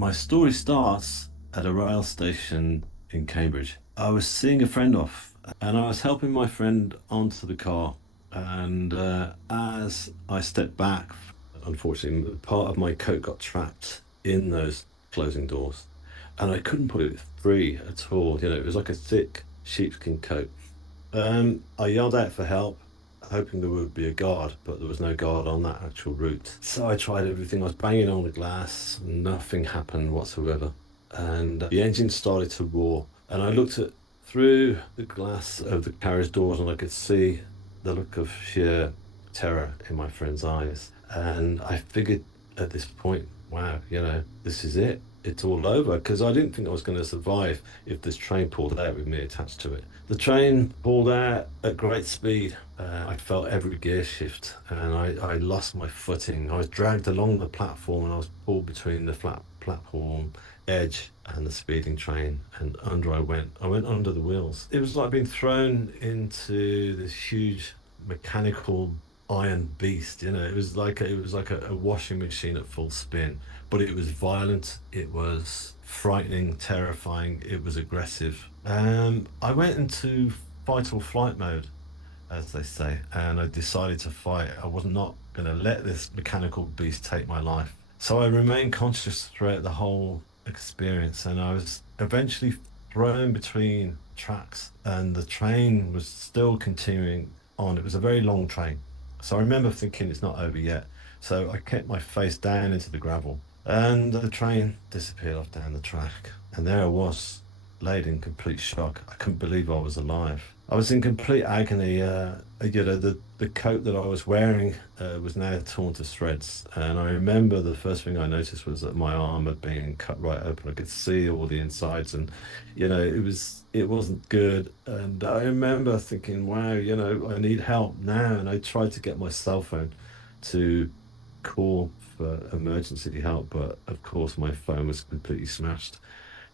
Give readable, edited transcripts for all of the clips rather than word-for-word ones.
My story starts at a rail station in Cambridge. I was seeing a friend off and I was helping my friend onto the car. And as I stepped back, unfortunately, part of my coat got trapped in those closing doors and I couldn't put it free at all. It was like a thick sheepskin coat. I yelled out for help, hoping there would be a guard, but there was no guard on that actual route. So I tried everything. I was banging on the glass, nothing happened whatsoever. And the engine started to roar. And I looked at through the glass of the carriage doors and I could see the look of sheer terror in my friend's eyes. And I figured at this point, wow, this is it. It's all over because I didn't think I was going to survive if this train pulled out with me attached to it. The train pulled out at great speed. I felt every gear shift and I lost my footing. I was dragged along the platform and I was pulled between the flat platform edge and the speeding train, and under I went. I went under the wheels. It was like being thrown into this huge mechanical iron beast. It was like a washing machine at full spin, but it was violent, it was frightening, terrifying, it was aggressive. I went into fight or flight mode, as they say, and I decided to fight. I was not going to let this mechanical beast take my life. So I remained conscious throughout the whole experience, and I was eventually thrown between tracks, and the train was still continuing on. It was a very long train. So I remember thinking it's not over yet. So I kept my face down into the gravel, and the train disappeared off down the track. And there I was, laid in complete shock. I couldn't believe I was alive. I was in complete agony. The coat that I was wearing was now torn to shreds. And I remember the first thing I noticed was that my arm had been cut right open. I could see all the insides, and it wasn't good. And I remember thinking, wow, I need help now. And I tried to get my cell phone to call for emergency help, but of course my phone was completely smashed.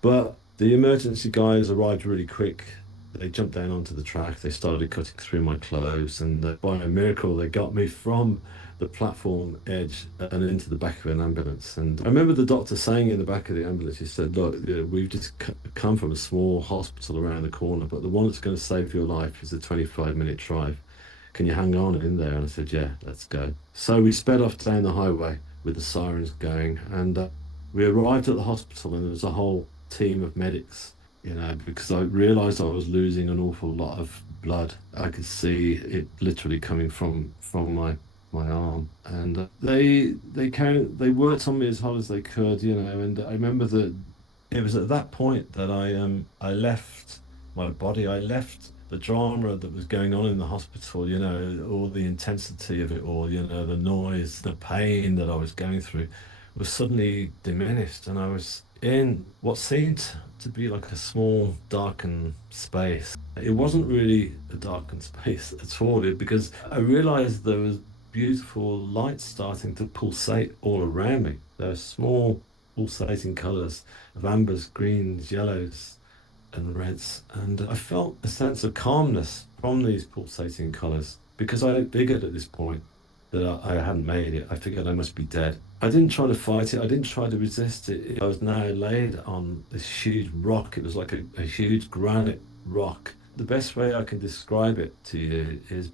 But the emergency guys arrived really quick. They jumped down onto the track. They started cutting through my clothes, and by a miracle, they got me from the platform edge and into the back of an ambulance. And I remember the doctor saying in the back of the ambulance, he said, "Look, we've just come from a small hospital around the corner, but the one that's going to save your life is a 25-minute drive. Can you hang on in there?" And I said, "Yeah, let's go." So we sped off down the highway with the sirens going, and we arrived at the hospital, and there was a whole team of medics, because I realized I was losing an awful lot of blood. I could see it literally coming from my arm, and they worked on me as hard as they could, and I remember that it was at that point that I left my body. I left the drama that was going on in the hospital, all the intensity of it all, the noise, the pain that I was going through was suddenly diminished, and I was in what seemed to be like a small darkened space. It wasn't really a darkened space at all, because I realized there was beautiful light starting to pulsate all around me. There were small pulsating colors of ambers, greens, yellows, and reds. And I felt a sense of calmness from these pulsating colors because I figured at this point that I hadn't made it. I figured I must be dead. I didn't try to fight it. I didn't try to resist it. I was now laid on this huge rock. It was like a huge granite rock. The best way I can describe it to you is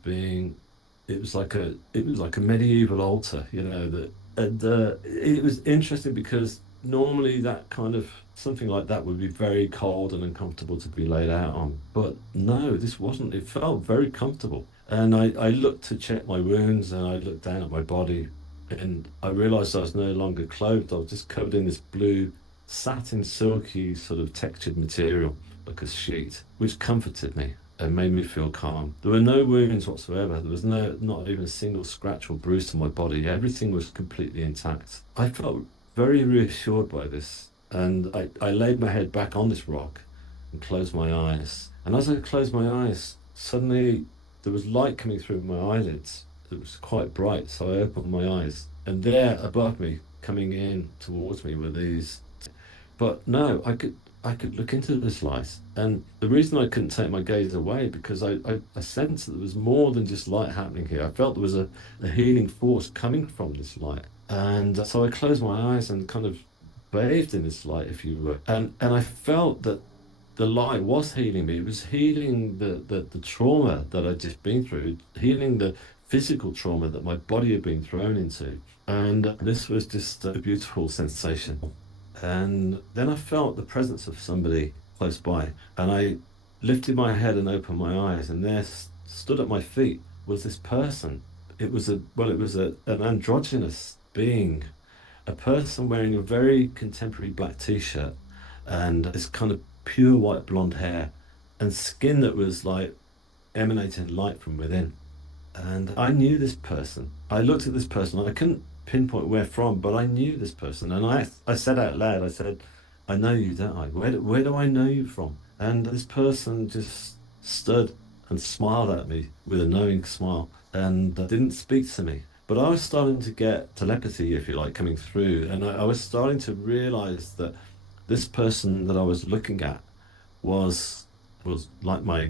it was like a medieval altar, that, and it was interesting because normally that kind of something like that would be very cold and uncomfortable to be laid out on. But no, this wasn't. It felt very comfortable. And I looked to check my wounds and I looked down at my body and I realized I was no longer clothed. I was just covered in this blue satin silky sort of textured material, like a sheet, which comforted me and made me feel calm. There were no wounds whatsoever. There was not even a single scratch or bruise on my body. Everything was completely intact. I felt very reassured by this. And I laid my head back on this rock and closed my eyes. And as I closed my eyes, suddenly there was light coming through my eyelids. It was quite bright. So I opened my eyes. And there above me, coming in towards me, were these. But no, I could look into this light. And the reason I couldn't take my gaze away because I sensed that there was more than just light happening here. I felt there was a healing force coming from this light. And so I closed my eyes and kind of bathed in this light, if you will. And I felt that the light was healing me. It was healing the trauma that I'd just been through, healing the physical trauma that my body had been thrown into. And this was just a beautiful sensation. And then I felt the presence of somebody close by. And I lifted my head and opened my eyes, and there stood at my feet was this person. It was an androgynous being, a person wearing a very contemporary black t-shirt and this kind of pure white blonde hair and skin that was like emanating light from within. And I knew this person. I looked at this person. I couldn't pinpoint where from, but I knew this person. And I said out loud, I said, I know you, don't I? Where do I know you from? And this person just stood and smiled at me with a knowing smile and didn't speak to me. But I was starting to get telepathy, if you like, coming through. And I was starting to realize that this person that I was looking at was was like my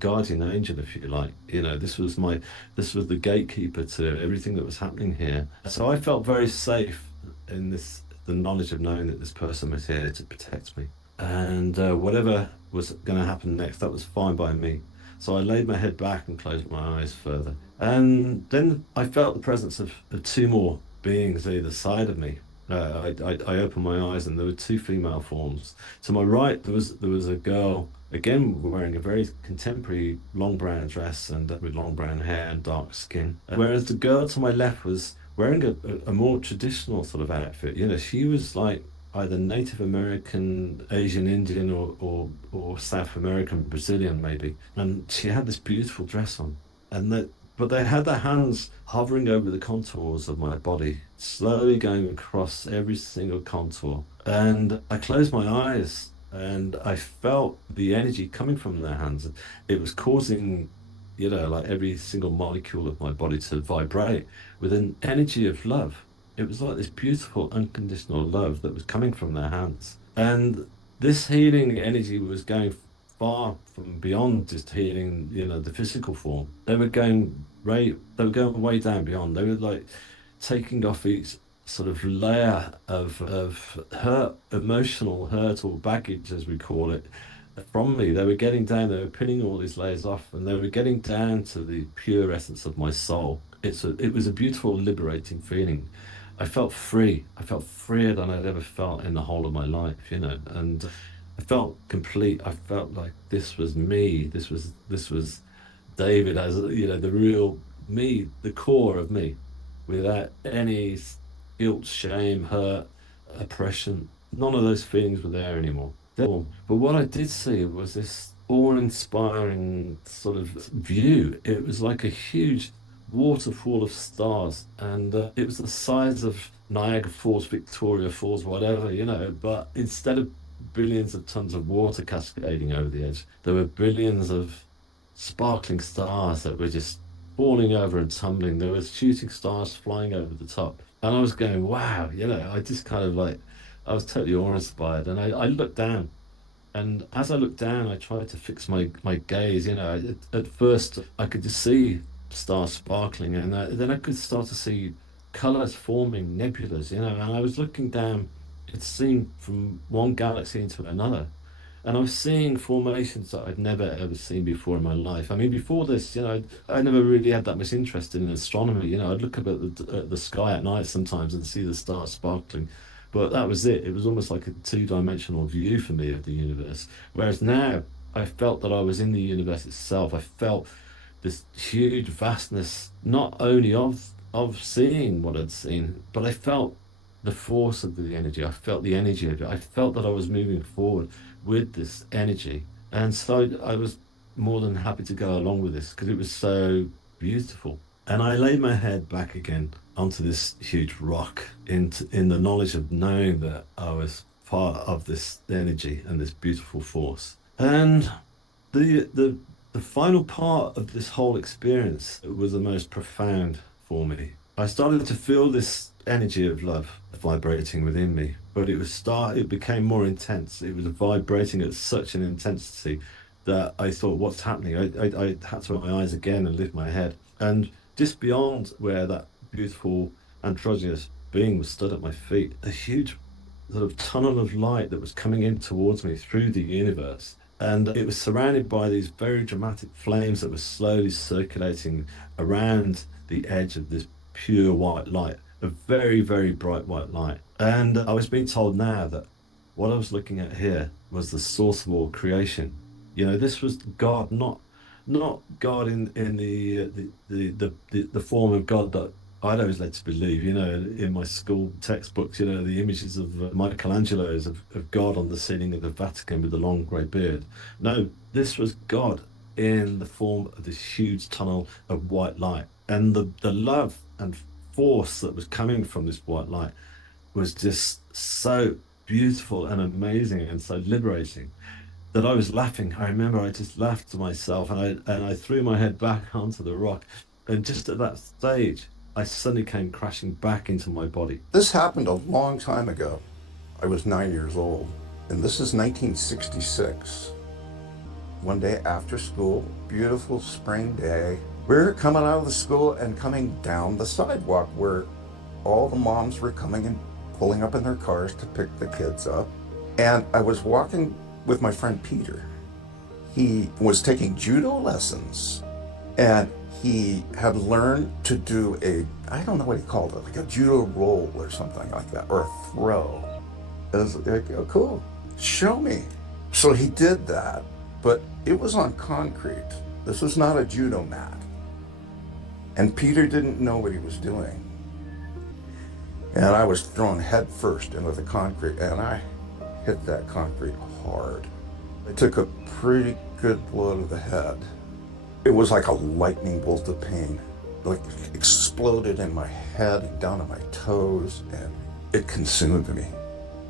guardian angel, if you like. You know, this was the gatekeeper to everything that was happening here. So I felt very safe in the knowledge of knowing that this person was here to protect me. And whatever was going to happen next, that was fine by me. So I laid my head back and closed my eyes further. And then I felt the presence of two more beings either side of me. I opened my eyes and there were two female forms. To my right, there was a girl again wearing a very contemporary long brown dress and with long brown hair and dark skin. Whereas the girl to my left was wearing a more traditional sort of outfit. You know, she was like either Native American, Asian Indian, or South American, Brazilian maybe. And she had this beautiful dress on, and that. But they had their hands hovering over the contours of my body, slowly going across every single contour. And I closed my eyes and I felt the energy coming from their hands. It was causing, you know, like every single molecule of my body to vibrate with an energy of love. It was like this beautiful, unconditional love that was coming from their hands. And this healing energy was going far from beyond just healing, you know, the physical form. They were going way down beyond. They were like taking off each sort of layer of hurt, emotional hurt or baggage, as we call it, from me. They were getting down, they were pinning all these layers off, and they were getting down to the pure essence of my soul. It was a beautiful, liberating feeling. I felt free. I felt freer than I'd ever felt in the whole of my life, you know, and I felt complete. I felt like this was me. This was David as you know, the real me, the core of me, without any guilt, shame, hurt, oppression. None of those feelings were there anymore. But what I did see was this awe-inspiring sort of view. It was like a huge waterfall of stars, and it was the size of Niagara Falls, Victoria Falls, whatever, you know. But instead of billions of tons of water cascading over the edge, there were billions of sparkling stars that were just falling over and tumbling. There was shooting stars flying over the top. And I was going, wow, you know, I just kind of like, I was totally awe-inspired. And I looked down. And as I looked down, I tried to fix my gaze. You know, at first I could just see stars sparkling, and then I could start to see colors forming, nebulas. You know, and I was looking down. It seemed from one galaxy into another, and I was seeing formations that I'd never ever seen before in my life. I mean, before this, you know, I never really had that much interest in astronomy. You know, I'd look up at the sky at night sometimes and see the stars sparkling. But that was it. It was almost like a two-dimensional view for me of the universe. Whereas now I felt that I was in the universe itself. I felt this huge vastness, not only of seeing what I'd seen, but I felt the force of the energy. I felt the energy of it. I felt that I was moving forward with this energy. And so I was more than happy to go along with this because it was so beautiful. And I laid my head back again onto this huge rock in the knowledge of knowing that I was part of this energy and this beautiful force. And the the the final part of this whole experience was the most profound for me. I started to feel this energy of love vibrating within me, but it became more intense. It was vibrating at such an intensity that I thought, what's happening? I had to open my eyes again and lift my head. And just beyond where that beautiful androgynous being was stood at my feet, a huge sort of tunnel of light that was coming in towards me through the universe. And it was surrounded by these very dramatic flames that were slowly circulating around the edge of this pure white light, a very, very bright white light. And I was being told now that what I was looking at here was the source of all creation. This was God, not God in the form of God that I'd always led to believe, in my school textbooks, the images of Michelangelo's of God on the ceiling of the Vatican with the long grey beard. No, this was God in the form of this huge tunnel of white light. And the love and force that was coming from this white light was just so beautiful and amazing and so liberating that I was laughing. I remember I just laughed to myself and I threw my head back onto the rock. And just at that stage, I suddenly came crashing back into my body. This happened a long time ago. I was 9 years old, and this is 1966. One day after school, beautiful spring day, we're coming out of the school and coming down the sidewalk where all the moms were coming and pulling up in their cars to pick the kids up. And I was walking with my friend Peter. He was taking judo lessons, and he had learned to do I don't know what he called it, like a judo roll or something like that, or a throw. I was like, oh, cool, show me. So he did that, but it was on concrete. This was not a judo mat. And Peter didn't know what he was doing. And I was thrown head first into the concrete, and I hit that concrete hard. I took a pretty good blow to the head. It was like a lightning bolt of pain, like exploded in my head and down to my toes, and it consumed me.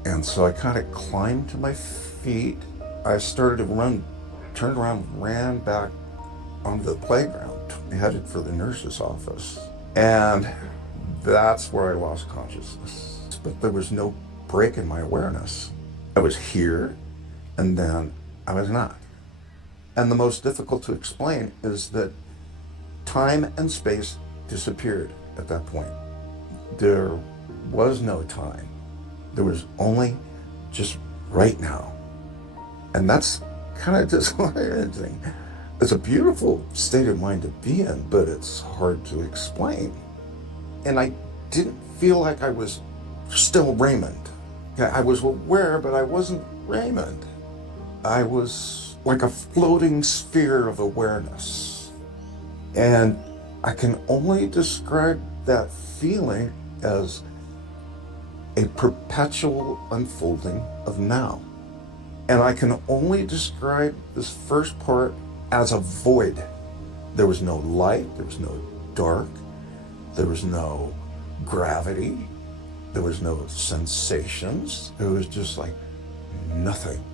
And so I kind of climbed to my feet. I started to run, turned around, ran back onto the playground, headed for the nurse's office. And that's where I lost consciousness. But there was no break in my awareness. I was here, and then I was not. And the most difficult to explain is that time and space disappeared at that point. There was no time. There was only just right now. And that's kind of disorienting. It's a beautiful state of mind to be in, but it's hard to explain. And I didn't feel like I was still Raymond. I was aware, but I wasn't Raymond. I was like a floating sphere of awareness. And I can only describe that feeling as a perpetual unfolding of now. And I can only describe this first part as a void. There was no light, there was no dark, there was no gravity, there was no sensations. It was just like nothing.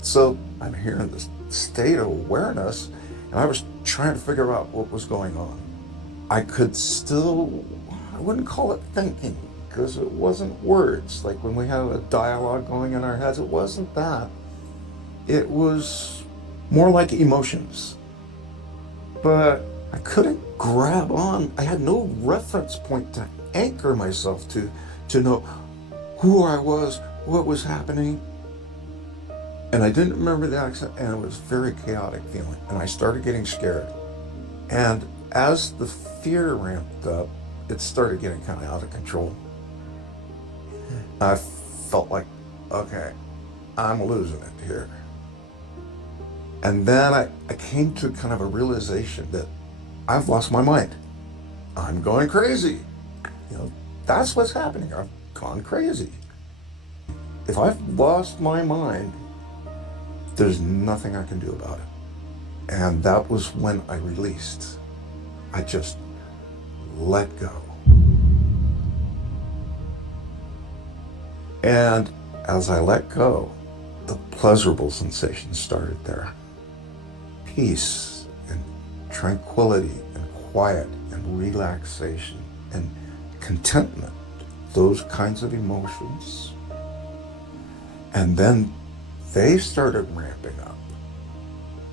So I'm here in this state of awareness, and I was trying to figure out what was going on. I could still, I wouldn't call it thinking, because it wasn't words. Like when we had a dialogue going in our heads, it wasn't that. It was more like emotions. But I couldn't grab on. I had no reference point to anchor myself to know who I was, what was happening. And I didn't remember the accent, and it was a very chaotic feeling. And I started getting scared. And as the fear ramped up, it started getting kind of out of control. I felt like, okay, I'm losing it here. And then I came to kind of a realization that I've lost my mind. I'm going crazy. That's what's happening. I've gone crazy. If I've lost my mind, there's nothing I can do about it. And that was when I released. I just let go. And as I let go, the pleasurable sensations started there. Peace and tranquility and quiet and relaxation and contentment, those kinds of emotions. And then they started ramping up,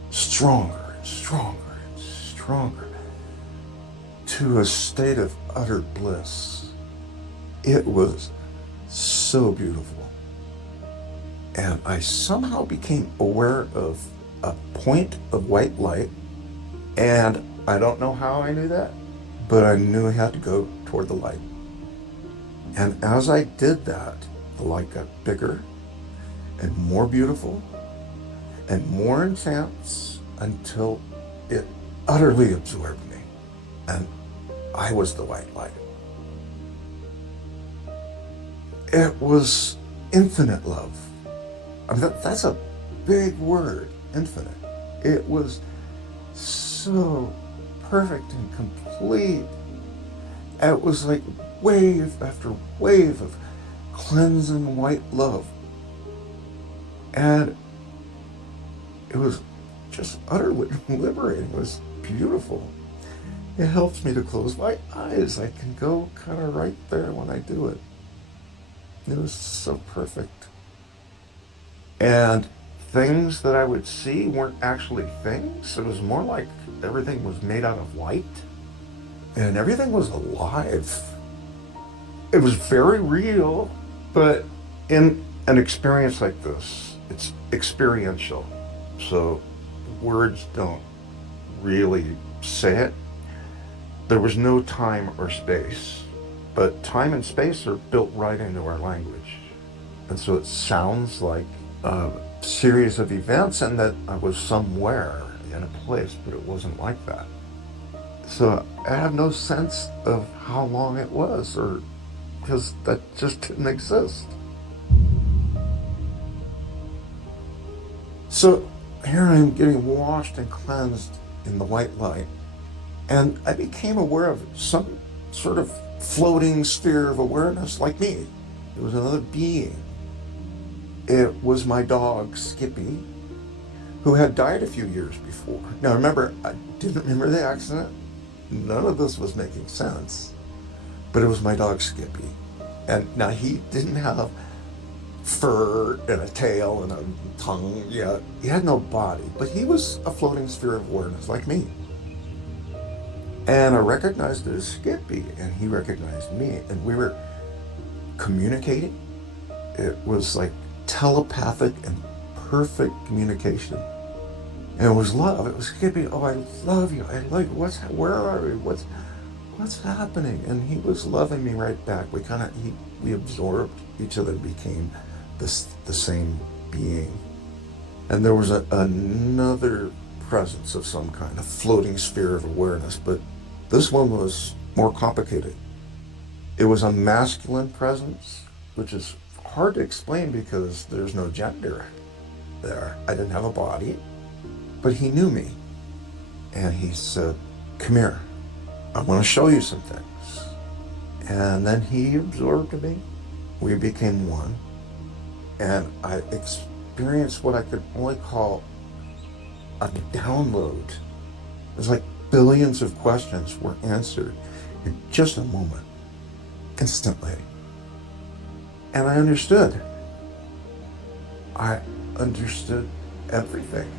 stronger and stronger and stronger, to a state of utter bliss. It was so beautiful. And I somehow became aware of a point of white light. And I don't know how I knew that, but I knew I had to go toward the light. And as I did that, the light got bigger and more beautiful and more intense until it utterly absorbed me. And I was the white light. It was infinite love. I mean, that's a big word, infinite. It was so perfect and complete. And it was like wave after wave of cleansing white love. And it was just utterly liberating. It was beautiful. It helps me to close my eyes. I can go kind of right there when I do it. It was so perfect. And things that I would see weren't actually things. It was more like everything was made out of light. And everything was alive. It was very real, but in an experience like this, it's experiential. So words don't really say it. There was no time or space, but time and space are built right into our language. And so it sounds like a series of events and that I was somewhere in a place, but it wasn't like that. So I have no sense of how long it was, or because that just didn't exist. So here I am getting washed and cleansed in the white light, and I became aware of some sort of floating sphere of awareness like me. It was another being. It was my dog, Skippy, who had died a few years before. Now remember, I didn't remember the accident. None of this was making sense. But it was my dog, Skippy. And now he didn't have fur and a tail and a tongue. Yeah, he had no body, but he was a floating sphere of awareness like me. And I recognized it as Skippy, and he recognized me, and we were communicating. It was like telepathic and perfect communication. And it was love. It was Skippy. Oh, I love you. I like. Where are we? What's happening? And he was loving me right back. We absorbed each other, became the same being. And there was another presence of some kind, a floating sphere of awareness, but this one was more complicated. It was a masculine presence, which is hard to explain because there's no gender there. I didn't have a body, but he knew me. And he said, "Come here, I want to show you some things." And then he absorbed me. We became one. And I experienced what I could only call a download. It was like billions of questions were answered in just a moment, instantly. And I understood. I understood everything.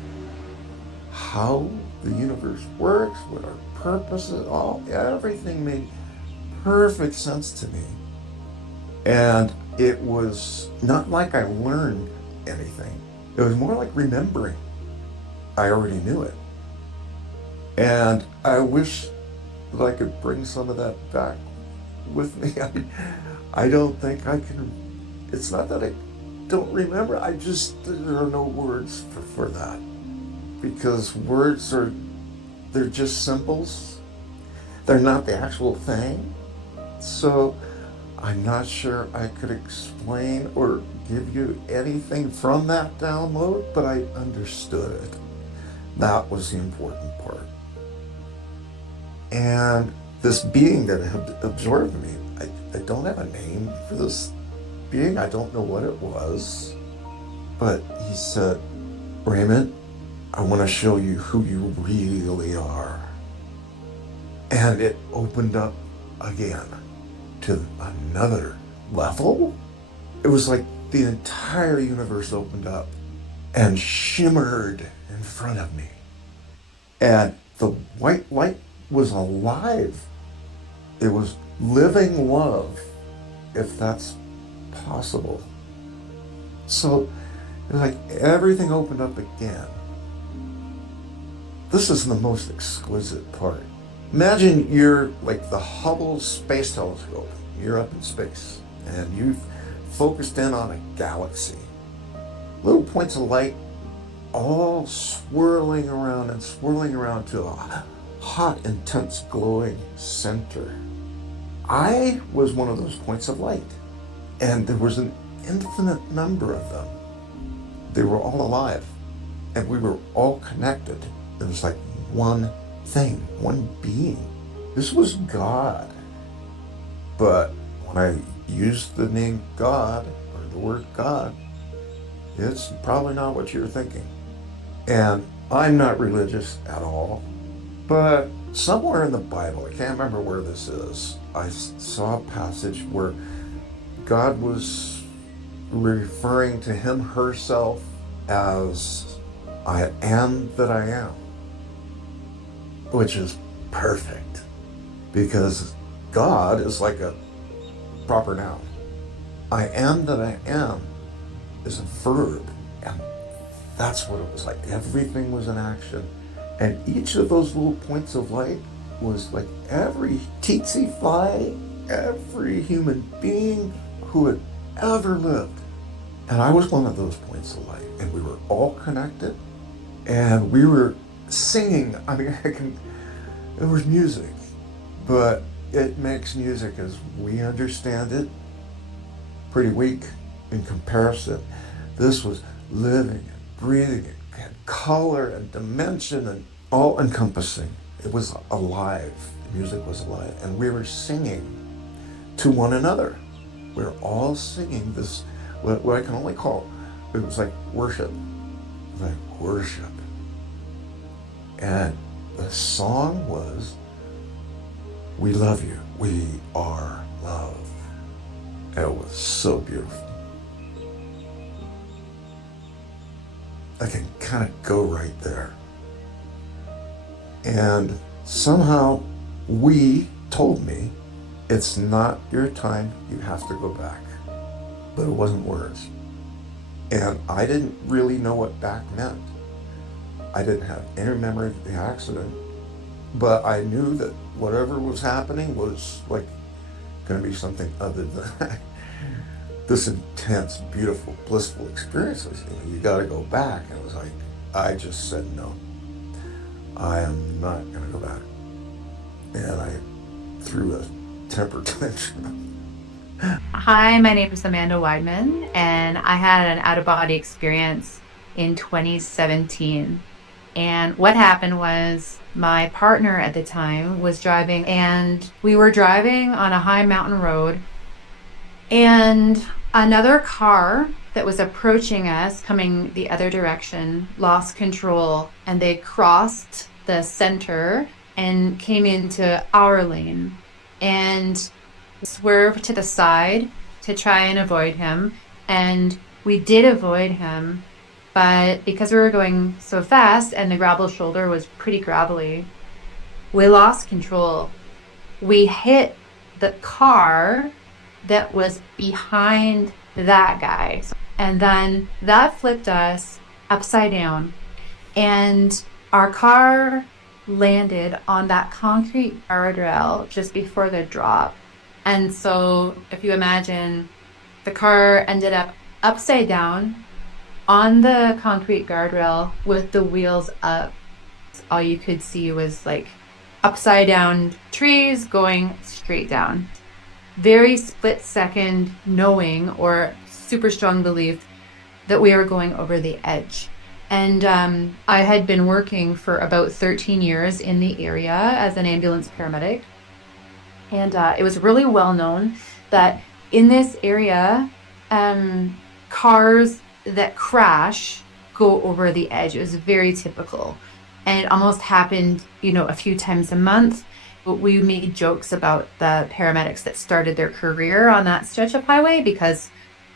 How the universe works, what our purpose is, everything made perfect sense to me. And it was not like I learned anything. It was more like remembering. I already knew it. And I wish that I could bring some of that back with me. I don't think I can. It's not that I don't remember. There are no words for that. Because they're just symbols. They're not the actual thing. So I'm not sure I could explain or give you anything from that download, but I understood it. That was the important part. And this being that had absorbed me, I don't have a name for this being. I don't know what it was. But he said, "Raymond, I want to show you who you really are." And it opened up again to another level. It was like the entire universe opened up and shimmered in front of me. And the white light was alive. It was living love. if that's possible. So it was like everything opened up again. This is the most exquisite part. Imagine you're like the Hubble Space Telescope. You're up in space and you've focused in on a galaxy. Little points of light all swirling around to a hot, intense, glowing center. I was one of those points of light, and there was an infinite number of them. They were all alive, and we were all connected. It was like one thing, one being. This was God. But when I used the name God, or the word God, it's probably not what you're thinking. And I'm not religious at all, but somewhere in the Bible, I can't remember where this is, I saw a passage where God was referring to him, herself, as I am that I am, which is perfect because God is like a proper noun. I am that I am is a verb, and that's what it was like. Everything was in action, and each of those little points of light was like every tsetse fly, every human being who had ever lived. And I was one of those points of light, and we were all connected, and we were singing. I mean, it was music, but it makes music as we understand it pretty weak in comparison. This was living and breathing. It had color and dimension and all encompassing. It was alive. The music was alive. And we were singing to one another. We were all singing this, what I can only call, it was like worship. Like worship. And the song was, "We love you. We are love." And it was so beautiful. I can kind of go right there. And somehow we told me, it's not your time, you have to go back. But it wasn't words. And I didn't really know what back meant. I didn't have any memory of the accident, but I knew that whatever was happening was like going to be something other than this intense, beautiful, blissful experience. You got to go back. And it was like, I just said no. I am not going to go back. And I threw a temper tantrum. Hi, my name is Amanda Weidman, and I had an out-of-body experience in 2017. And what happened was my partner at the time was driving, and we were driving on a high mountain road, and another car that was approaching us coming the other direction lost control, and they crossed the center and came into our lane and swerved to the side to try and avoid him. And we did avoid him, but because we were going so fast and the gravel shoulder was pretty gravelly, we lost control. We hit the car that was behind that guy. And then that flipped us upside down. And our car landed on that concrete guardrail just before the drop. And so if you imagine, the car ended up upside down on the concrete guardrail with the wheels up. All you could see was like upside down trees going straight down. Very split second knowing or super strong belief that we were going over the edge. And I had been working for about 13 years in the area as an ambulance paramedic. And it was really well known that in this area, cars that crash go over the edge. It was very typical. And it almost happened, a few times a month. But we made jokes about the paramedics that started their career on that stretch of highway because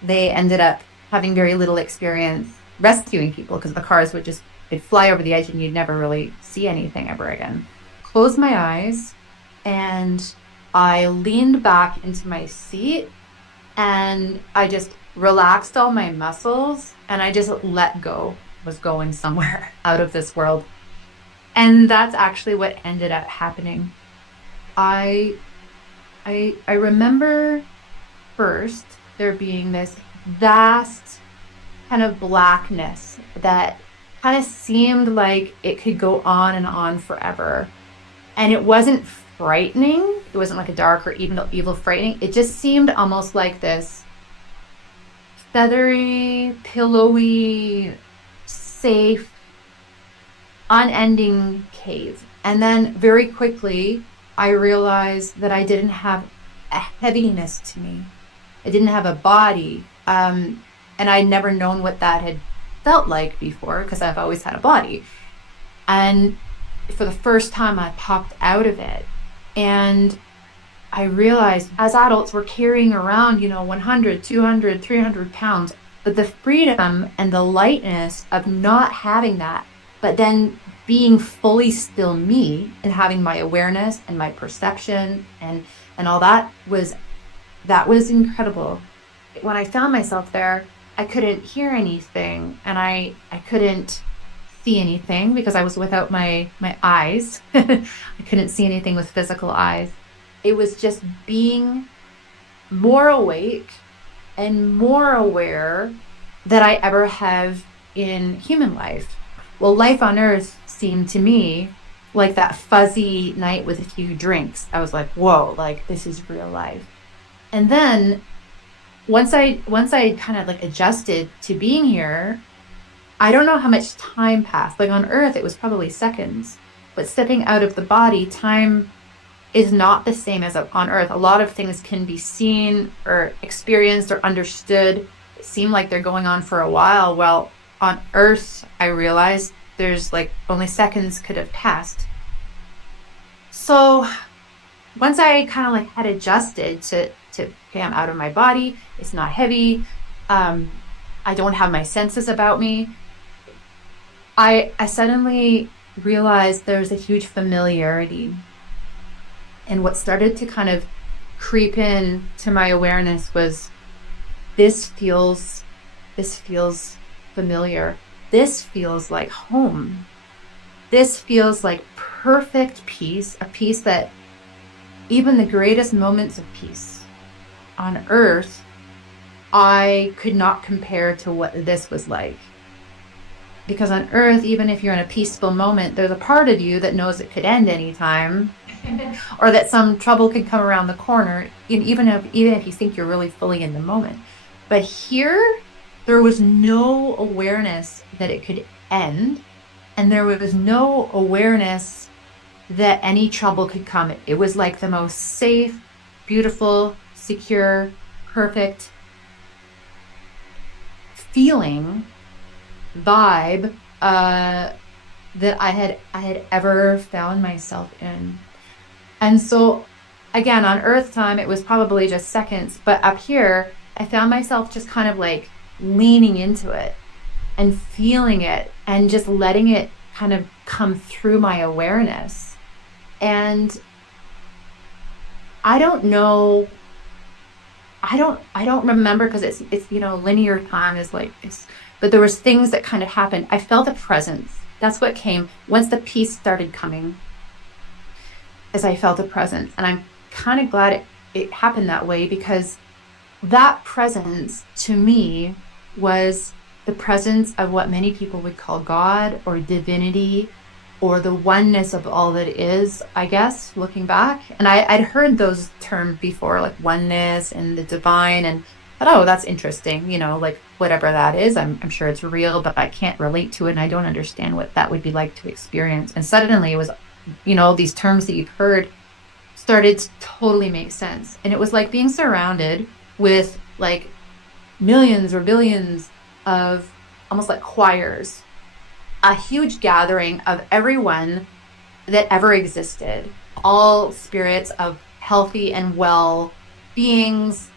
they ended up having very little experience rescuing people because the cars they'd fly over the edge and you'd never really see anything ever again. Closed my eyes and I leaned back into my seat and I just relaxed all my muscles and I just let go, was going somewhere out of this world. And that's actually what ended up happening. I I remember first there being this vast kind of blackness that kind of seemed like it could go on and on forever. And it wasn't frightening. It wasn't like a dark or evil frightening. It just seemed almost like this feathery, pillowy, safe, unending cave. And then very quickly, I realized that I didn't have a heaviness to me. I didn't have a body. And I'd never known what that had felt like before because I've always had a body. And for the first time, I popped out of it. And I realized as adults, we're carrying around, 100, 200, 300 pounds. But the freedom and the lightness of not having that, but then being fully still me and having my awareness and my perception and all that was incredible. When I found myself there, I couldn't hear anything and I couldn't see anything because I was without my eyes. I couldn't see anything with physical eyes. It was just being more awake and more aware that I ever have in human life. Well, life on earth seemed to me like that fuzzy night with a few drinks. I was like, whoa, like this is real life. And then once I kind of like adjusted to being here, I don't know how much time passed. Like on earth, it was probably seconds. But stepping out of the body, time is not the same as on earth. A lot of things can be seen or experienced or understood. It seemed like they're going on for a while. Well, on earth, I realized there's like only seconds could have passed. So once I kind of like had adjusted to okay, I'm out of my body. It's not heavy. I don't have my senses about me. I suddenly realized there's a huge familiarity. And what started to kind of creep in to my awareness was this feels this feels familiar. This feels like home. This feels like perfect peace, a peace that even the greatest moments of peace on earth, I could not compare to what this was like. Because on earth, even if you're in a peaceful moment, there's a part of you that knows it could end anytime or that some trouble could come around the corner, even if you think you're really fully in the moment. But here, there was no awareness that it could end, and there was no awareness that any trouble could come. It was like the most safe, beautiful, secure, perfect feeling, vibe that I had ever found myself in. And so again, on earth time it was probably just seconds, but up here I found myself just kind of like leaning into it and feeling it and just letting it kind of come through my awareness. And I don't know, I don't remember because it's linear time is like it's, but there was things that kind of happened. I felt a presence. That's what came once the peace started coming, as I felt a presence. And I'm kind of glad it happened that way, because that presence to me was the presence of what many people would call God or divinity or the oneness of all that is, I guess, looking back. And I'd heard those terms before, like oneness and the divine, and thought, oh, that's interesting, like whatever that is, I'm sure it's real, but I can't relate to it and I don't understand what that would be like to experience. And suddenly it was, these terms that you've heard started to totally make sense. And it was like being surrounded with like millions or billions of almost like choirs, a huge gathering of everyone that ever existed, all spirits of healthy and well beings,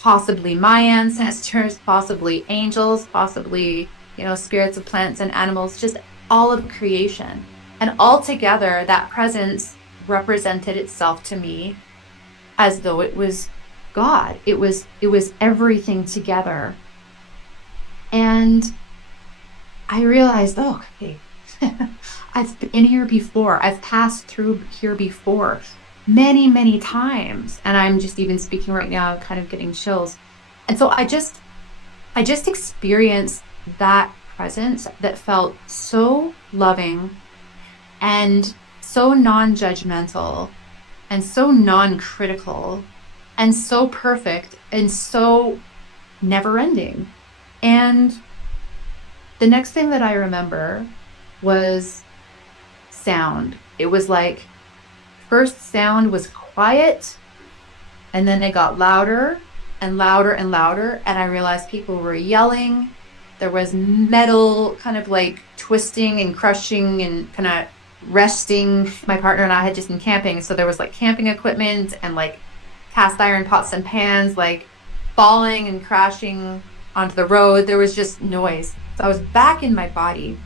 possibly my ancestors, possibly angels, possibly, spirits of plants and animals, just all of creation. And all together, that presence represented itself to me as though it was God. It was everything together. And I realized, oh, okay, I've been here before. I've passed through here before many, many times. And I'm just even speaking right now, kind of getting chills. And so I just experienced that presence that felt so loving and so non-judgmental and so non-critical and so perfect and so never-ending. And the next thing that I remember was sound. It was like first sound was quiet, and then it got louder and louder and louder. And I realized people were yelling. There was metal kind of like twisting and crushing and kind of resting. My partner and I had just been camping. So there was like camping equipment and like cast iron pots and pans like falling and crashing onto the road. There was just noise. So I was back in my body.